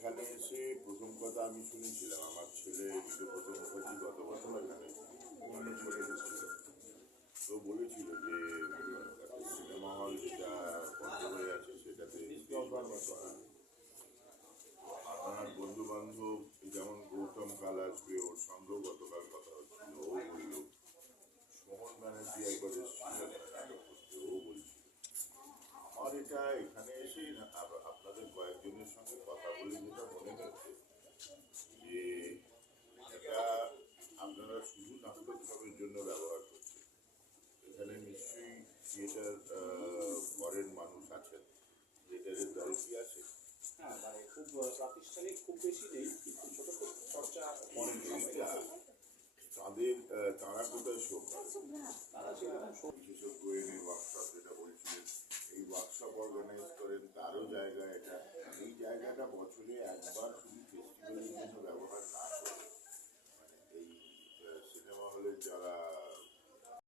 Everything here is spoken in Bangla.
এখানে এসে প্রথম কথা আমি শুনেছিলাম আমার ছেলে বিশ্বব্রত মুখার্জি গত বছর এখানে অনেক ছোটো ছিল, তো বলেছিল যে একটা সিনেমা হল যেটা বন্ধ হয়ে আছে সেটাতে করা। আমার বন্ধু বান্ধব যেমন গৌতম কাল আসবে, ওর সঙ্গেও গতকাল কথা হচ্ছিল, ও বলল সোহন ব্যানার্জি একবার এসেছিলেন নাটক করতে, ও বলছিল। আমার এটা এখানে এসেই না আপনাদের কয়েকজনের সঙ্গে কথা বলে যেটা মনে হচ্ছে যে এটা আপনারা শুধু নাট্যোৎসবের জন্য ব্যবহার করছেন। এখানে নিশ্চয়ই থিয়েটার করেন মানুষ আছেন, থিয়েটারের দল কি আছে? হ্যাঁ, মানে খুব প্রাতিষ্ঠানিক খুব বেশি নেই, কিন্তু ছোট ছোট চর্চা তাদের তারা কোথায় শোক তারা সেরকম বিশেষজ্ঞ এনে ওয়ার্কশপ যেটা বলছিলেন, এই ওয়ার্কশপ অর্গানাইজ করেন তারও জায়গা এটা। এই জায়গাটা বছরে একবার শুধু ফেস্টিভ্যালের